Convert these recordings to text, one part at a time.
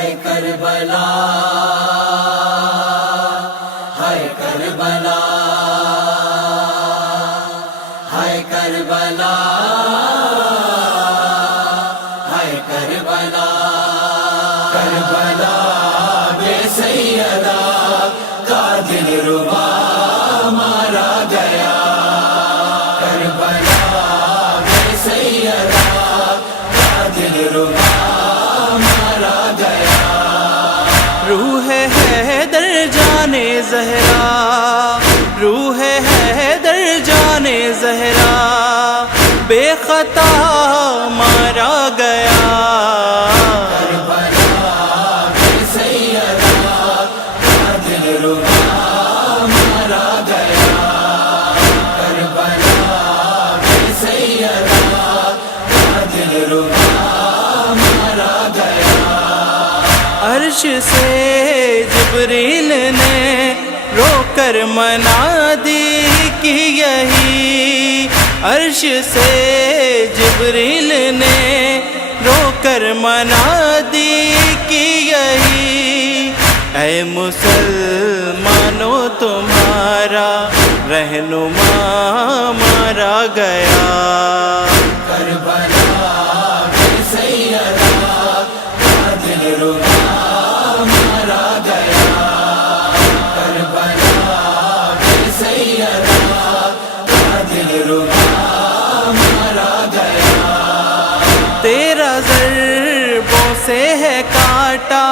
ہائے کربلا ہائے کربلا ہائے کربلا ہائے کربلا کربلا بے سیدہ کا دلربا مارا گیا کربلا بے سیدہ کا دلربا مارا گیا روح حیدر جان زہرا روح حیدر جان زہرا بے خطا مارا گیا کربلا بے سیدہ کا دلربا مارا گیا کربلا بے سیدہ کا دلربا مارا گیا عرش سے جبریل نے رو کر منادی کی یہی عرش سے جبریل نے رو کر منادی کی یہی اے مسلمانوں تمہارا رہنما مارا گیا کربلا بے سیدہ کا دلربا مارا گیا کربلا بے سیدہ کا دلربا مارا گیا تیرا ضربوں سے ہے کاٹا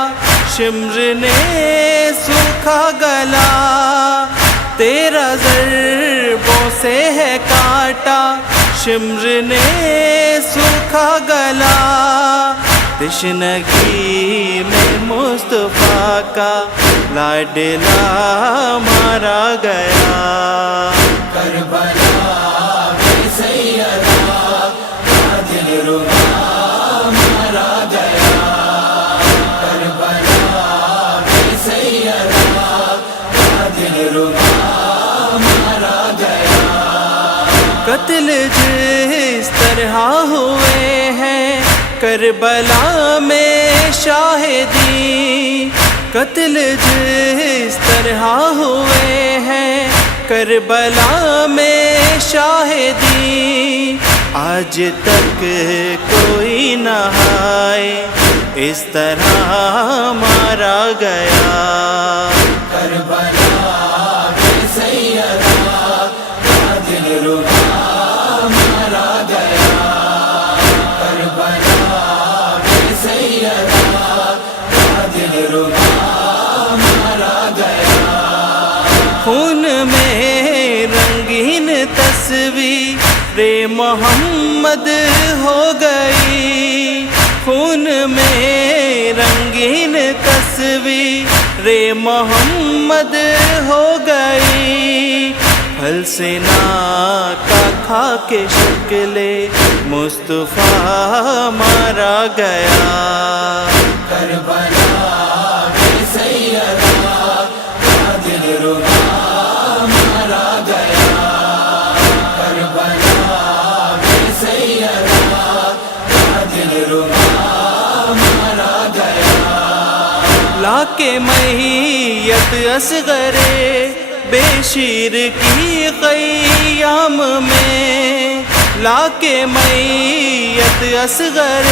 شمر نے سوکھا گلا تیرا ضربوں سے ہے کاٹا شمر نے سوکھا گلا تشنگی میں مصطفیٰ کا لاڈلا مارا گیا کربلا بے سیدہ کا دلربا مارا گیا کربلا بے سیدہ کا دلربا مارا گیا قتل جس طرح ہوئے ہیں کربلا میں شاہدی قتل جس طرح ہوئے ہیں کربلا میں شاہدی آج تک کوئی نہ آئے اس طرح مارا گیا کربلا بے سیدہ کا دلربا مارا گیا کربلا بے سیدہ کا دلربا مارا گیا خون میں رنگین تصویر محمد ہو گئی خون میں رنگین تصویر محمد ہو گئی حلسنا کا کھا کے شکل مصطفیٰ مارا گیا کربلا بے سیدہ کا دلربا مارا گیا کربلا بے سیدہ کا دلربا مارا گیا لا کے میت اصغر بے شیر کی قیام میں لا کے میت اصغر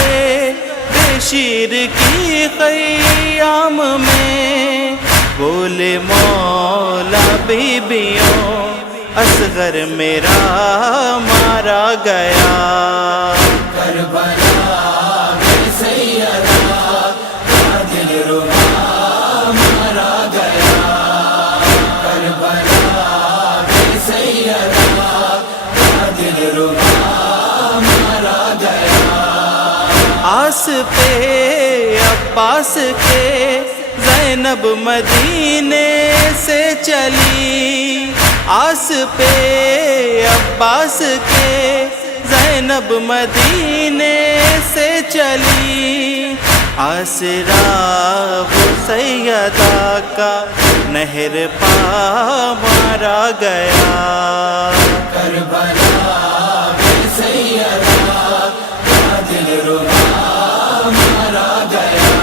بے شیر کی قیام میں بولے مولا بیبیوں اصغر میرا مارا گیا کربلا بے سیدہ کا دلربا مارا گیا کربلا بے سیدہ کا دلربا مارا گیا آس پہ عباس کے زینب مدینے سے چلی آس پہ عباس کے زینب مدینے سے چلی آسرا وہ سیدہ کا نہر پا مارا گیا کربلا بے سیدہ کا دلربا مارا گیا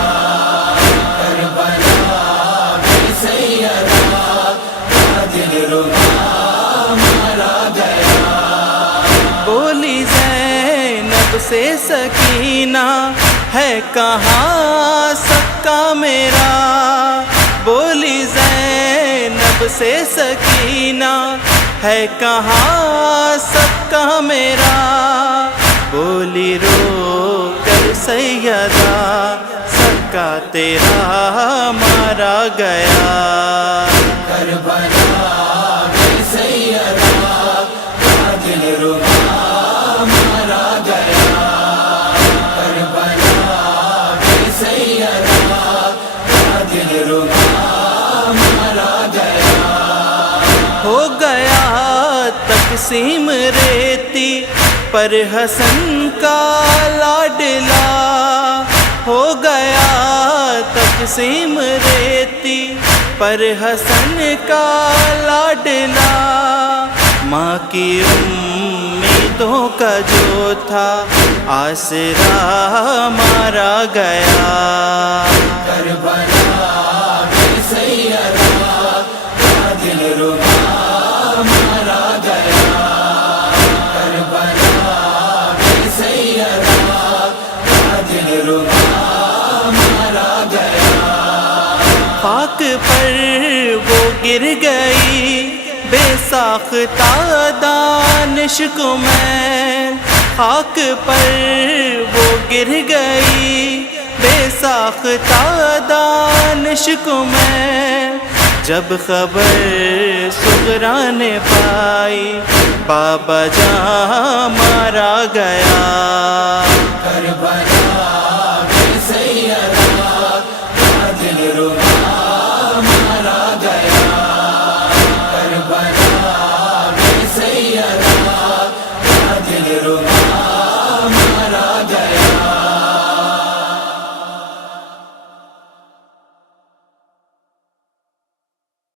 ہے کہاں سکا میرا، بولی زینب سے سکینہ، ہے کہاں سکا میرا، بولی رو کر سیدہ، سکا تیرا مارا گیا۔ کربلا میں سیدہ کا دلربا مارا گیا، کربلا میں سیدہ کا دلربا مارا گیا۔ ہو گیا تقسیم ریتی پر حسن کا لاڈلا، ہو گیا تقسیم ریتی پر حسن کا لاڈلا، ماں کی امیدوں کا جو تھا آسرا مارا گیا۔ کربلا میں سیدہ کا دلربا مارا گیا، کربلا میں سیدہ کا دلربا مارا گیا۔ خاک پر وہ گر گئی بے ساختہ دانش کو میں، خاک پر وہ گر گئی بے ساختہ دانش کو میں، جب خبر صغرا نے پائی بابا جان مارا گیا۔ کربلا